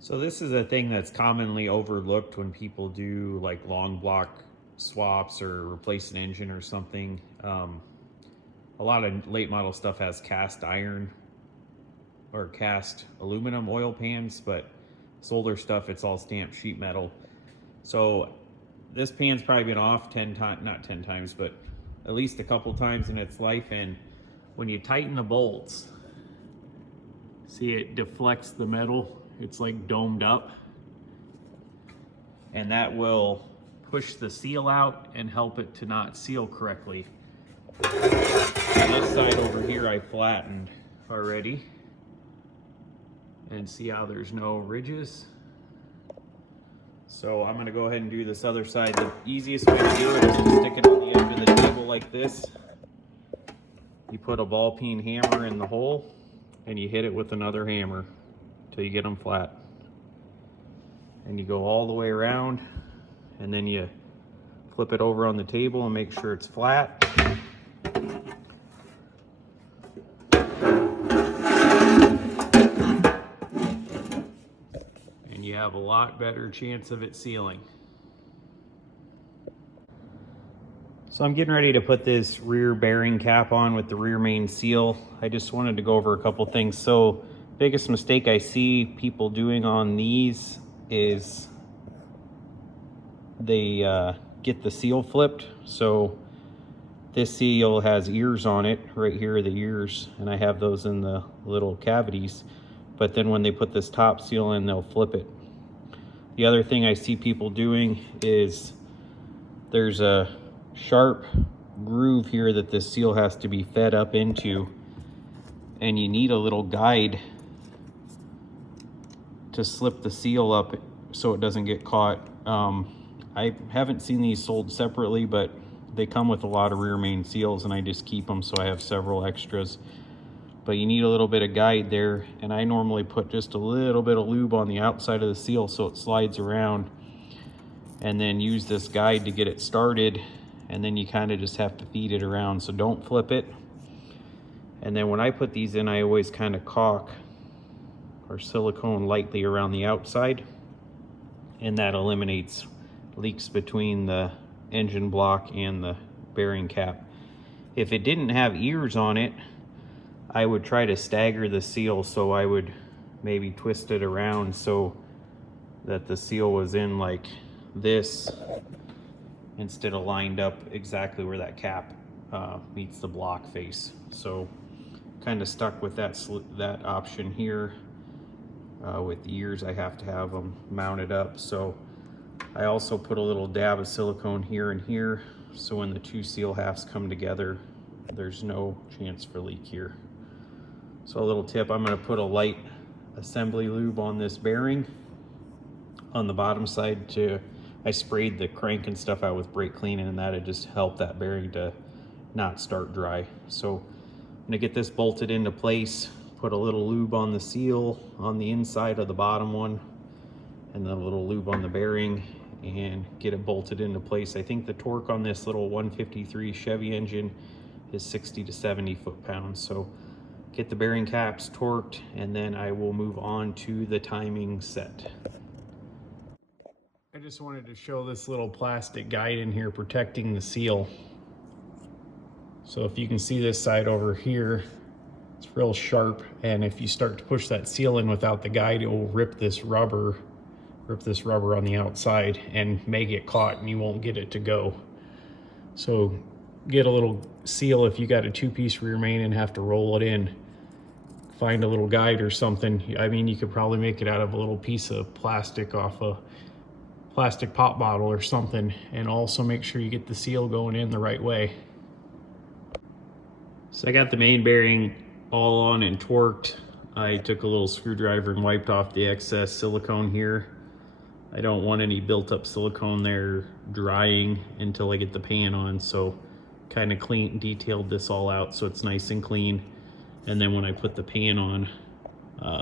So this is a thing that's commonly overlooked when people do like long block swaps or replace an engine or something. A lot of late model stuff has cast iron or cast aluminum oil pans, but this older stuff, it's all stamped sheet metal. So this pan's probably been off 10 times, not 10 times, but at least a couple times in its life. And when you tighten the bolts, see it deflects the metal. It's like domed up. And that will push the seal out and help it to not seal correctly. On this side over here I flattened already. And see how there's no ridges? So I'm gonna go ahead and do this other side. The easiest way to do it is to stick it on the edge of the table like this. You put a ball peen hammer in the hole and you hit it with another hammer till you get them flat. And you go all the way around and then you flip it over on the table and make sure it's flat. And you have a lot better chance of it sealing. So I'm getting ready to put this rear bearing cap on with the rear main seal. I just wanted to go over a couple things. So biggest mistake I see people doing on these is they get the seal flipped. So this seal has ears on it. Right here are the ears, and I have those in the little cavities. But then when they put this top seal in, they'll flip it. The other thing I see people doing is there's a sharp groove here that this seal has to be fed up into, and you need a little guide to slip the seal up so it doesn't get caught. I haven't seen these sold separately, but they come with a lot of rear main seals, and I just keep them so I have several extras. But you need a little bit of guide there, and I normally put just a little bit of lube on the outside of the seal so it slides around, and then use this guide to get it started, and then you kind of just have to feed it around, so don't flip it. And then when I put these in, I always kind of caulk or silicone lightly around the outside, and that eliminates leaks between the engine block and the bearing cap. If it didn't have ears on it, I would try to stagger the seal, so I would maybe twist it around so that the seal was in like this instead of lined up exactly where that cap meets the block face. So kind of stuck with that option here. With the ears, I have to have them mounted up. So I also put a little dab of silicone here and here, so when the two seal halves come together, there's no chance for leak here. So a little tip, I'm going to put a light assembly lube on this bearing on the bottom side. I sprayed the crank and stuff out with brake clean, and that'll just help that bearing to not start dry. So I'm going to get this bolted into place, put a little lube on the seal on the inside of the bottom one, and then a little lube on the bearing, and get it bolted into place. I think the torque on this little 153 Chevy engine is 60 to 70 foot-pounds. So get the bearing caps torqued, and then I will move on to the timing set. I just wanted to show this little plastic guide in here protecting the seal. So if you can see this side over here, it's real sharp, and if you start to push that seal in without the guide, it will rip this rubber on the outside and may get caught, and you won't get it to go. So get a little seal if you got a two-piece rear main and have to roll it in. Find a little guide or something. I mean, you could probably make it out of a little piece of plastic off a plastic pop bottle or something, and also make sure you get the seal going in the right way. So I got the main bearing all on and torqued. I took a little screwdriver and wiped off the excess silicone here. I don't want any built up silicone there drying until I get the pan on, so kind of detailed this all out so it's nice and clean. And then when I put the pan on,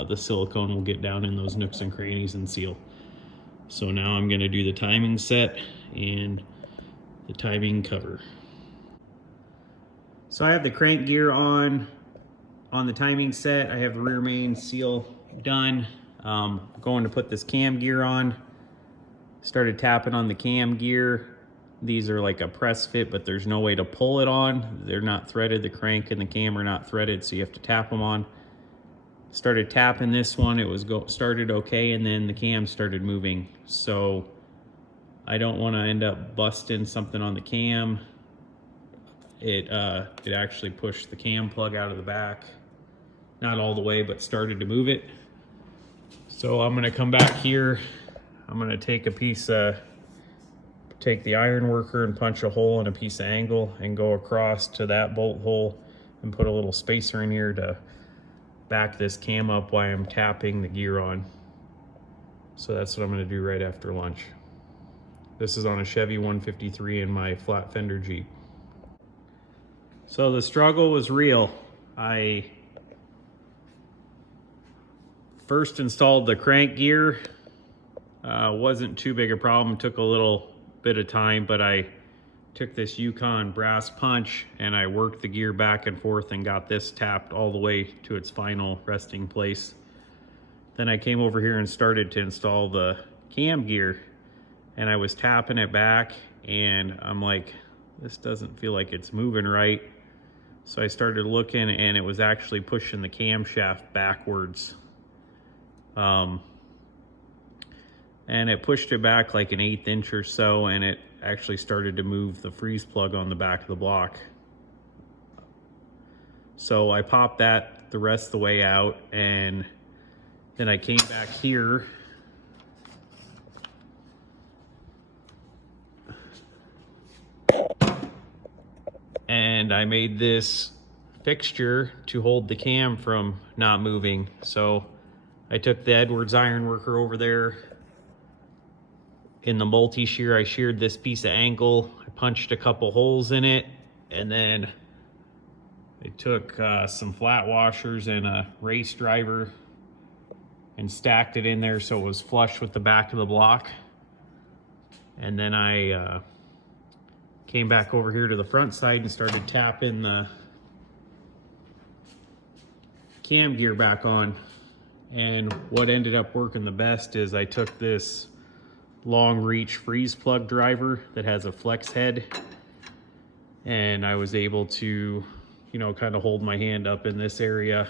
the silicone will get down in those nooks and crannies and seal. So now I'm going to do the timing set and the timing cover. So I have the crank gear on the timing set. I have the rear main seal done. Going to put this cam gear on. Started tapping on the cam gear. These are like a press fit, but there's no way to pull it on. They're not threaded. The crank and the cam are not threaded, so you have to tap them on. Started tapping this one. It was started okay, and then the cam started moving. So I don't want to end up busting something on the cam. It actually pushed the cam plug out of the back. Not all the way, but started to move it. So I'm gonna come back here. I'm gonna take take the iron worker and punch a hole in a piece of angle and go across to that bolt hole and put a little spacer in here to back this cam up while I'm tapping the gear on. So that's what I'm gonna do right after lunch. This is on a Chevy 153 in my flat fender Jeep. So the struggle was real. I first installed the crank gear. Wasn't too big a problem, took a little bit of time, but I took this Yukon brass punch and I worked the gear back and forth and got this tapped all the way to its final resting place. Then I came over here and started to install the cam gear, and I was tapping it back and I'm like, this doesn't feel like it's moving right. So I started looking, and it was actually pushing the camshaft backwards. And it pushed it back like an 1/8 inch or so, and it actually started to move the freeze plug on the back of the block. So I popped that the rest of the way out, and then I came back here and I made this fixture to hold the cam from not moving. So I took the Edwards iron worker over there. In the multi-shear, I sheared this piece of angle. I punched a couple holes in it, and then I took some flat washers and a race driver and stacked it in there so it was flush with the back of the block. And then I came back over here to the front side and started tapping the cam gear back on. And what ended up working the best is I took this long reach freeze plug driver that has a flex head, and I was able to, you know, kind of hold my hand up in this area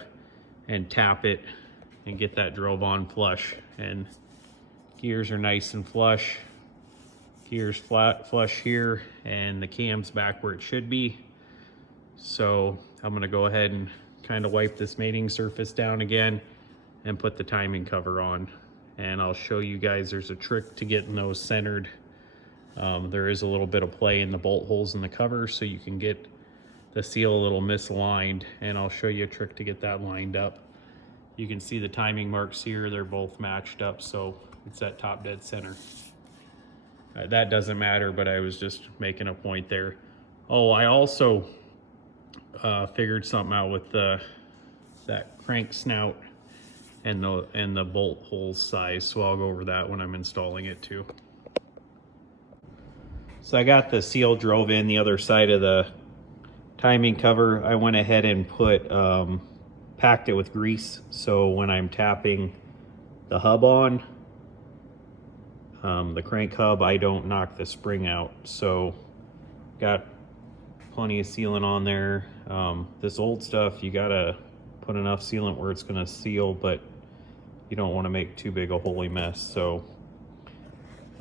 and tap it and get that drove on flush. And gears are nice and flush. Gears flush here, and the cam's back where it should be. So I'm gonna go ahead and kind of wipe this mating surface down again and put the timing cover on. And I'll show you guys, there's a trick to getting those centered. There is a little bit of play in the bolt holes in the cover, so you can get the seal a little misaligned, and I'll show you a trick to get that lined up. You can see the timing marks here, they're both matched up, so it's at top dead center. That doesn't matter, but I was just making a point there. Oh, I also figured something out with that crank snout and the bolt hole size, so I'll go over that when I'm installing it too. So I got the seal drove in the other side of the timing cover. I went ahead and packed it with grease, so when I'm tapping the hub on, the crank hub, I don't knock the spring out. So got plenty of sealant on there. This old stuff, you gotta put enough sealant where it's gonna seal, but you don't want to make too big a holy mess. So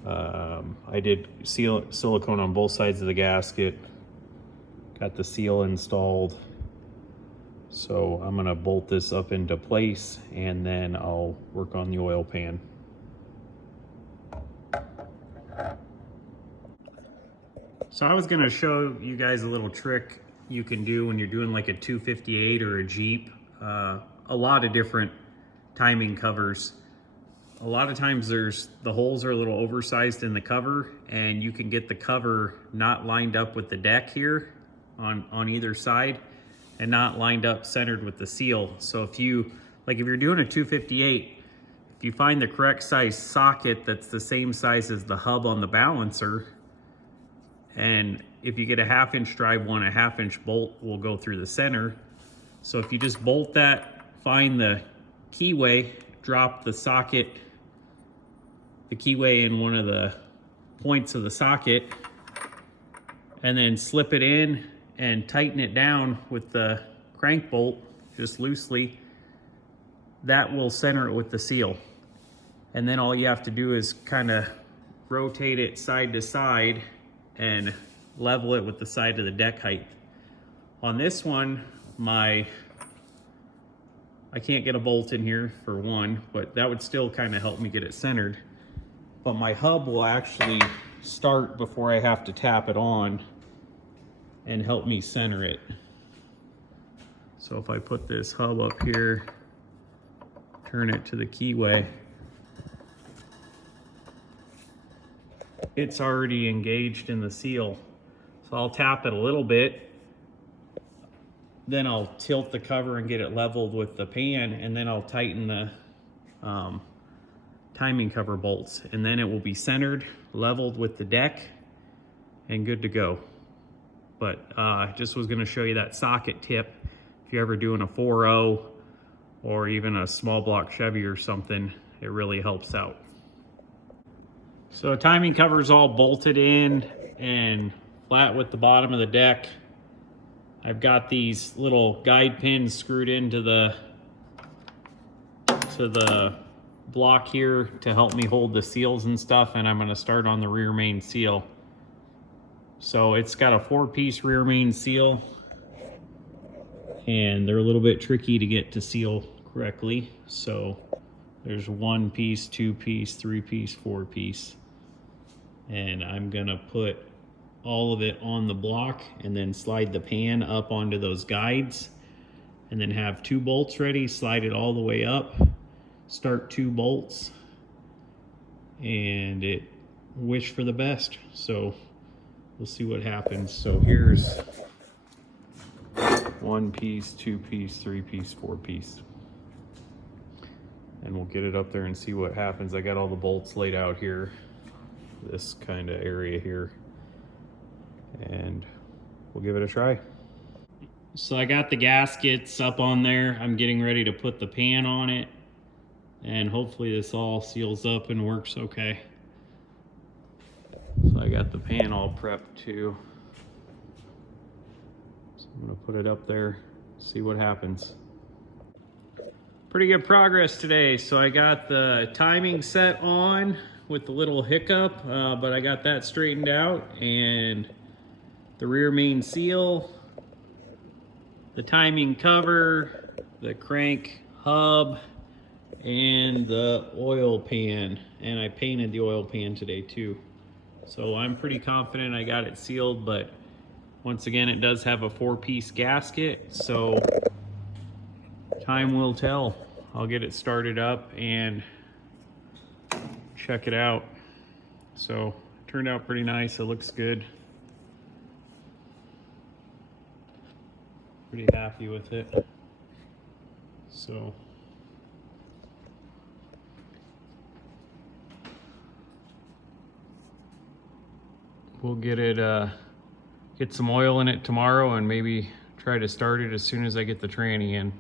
I did silicone on both sides of the gasket, got the seal installed. So I'm gonna bolt this up into place, and then I'll work on the oil pan. So I was gonna show you guys a little trick you can do when you're doing like a 258 or a Jeep. A lot of different timing covers. A lot of times the holes are a little oversized in the cover, and you can get the cover not lined up with the deck here on either side, and not lined up centered with the seal. So if you're doing a 258, if you find the correct size socket that's the same size as the hub on the balancer, and if you get a 1/2 inch drive one, a 1/2 inch bolt will go through the center. So if you just bolt that, find the keyway, drop the socket, the keyway in one of the points of the socket, and then slip it in and tighten it down with the crank bolt just loosely. That will center it with the seal. And then all you have to do is kind of rotate it side to side and level it with the side of the deck height. On this one, I can't get a bolt in here for one, but that would still kind of help me get it centered. But my hub will actually start before I have to tap it on and help me center it. So if I put this hub up here, turn it to the keyway, it's already engaged in the seal. So I'll tap it a little bit, then I'll tilt the cover and get it leveled with the pan, and then I'll tighten the timing cover bolts, and then it will be centered, leveled with the deck, and good to go. But just was gonna show you that socket tip. If you're ever doing a 4.0 or even a small block Chevy or something, it really helps out. So timing cover is all bolted in and flat with the bottom of the deck. I've got these little guide pins screwed into the block here to help me hold the seals and stuff, and I'm going to start on the rear main seal. So it's got a 4-piece rear main seal, and they're a little bit tricky to get to seal correctly. So there's 1-piece, 2-piece, 3-piece, 4-piece, and I'm going to put all of it on the block and then slide the pan up onto those guides, and then have 2 bolts ready, slide it all the way up, start 2 bolts, and it wish for the best. So we'll see what happens. So here's 1-piece, 2-piece, 3-piece, 4-piece, and we'll get it up there and see what happens. I got all the bolts laid out here, this kind of area here, and we'll give it a try. So I got the gaskets up on there. I'm getting ready to put the pan on it, and hopefully this all seals up and works okay. So I got the pan all prepped too. So I'm gonna put it up there, see what happens. Pretty good progress today. So I got the timing set on with the little hiccup, but I got that straightened out, and the rear main seal, the timing cover, the crank hub, and the oil pan. And I painted the oil pan today too. So I'm pretty confident I got it sealed, but once again, it does have a 4-piece gasket, so time will tell. I'll get it started up and check it out. So it turned out pretty nice. It looks good. Pretty happy with it. So we'll get it, get some oil in it tomorrow, and maybe try to start it as soon as I get the tranny in.